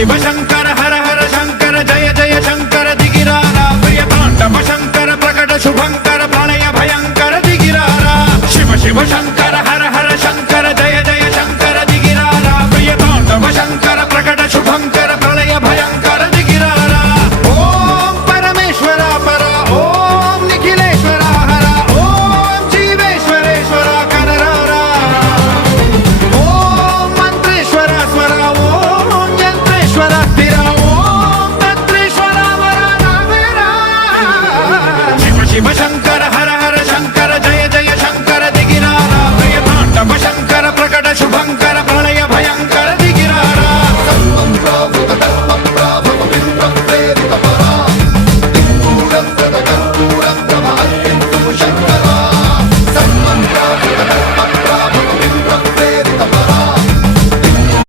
शिव शंकर हर हर शंकर जय जय शंकर दिगिरारा प्रिय तांडव शंकर प्रकट शुभंकर प्रलय भयंकर दिगिरारा शिव शिव शंकर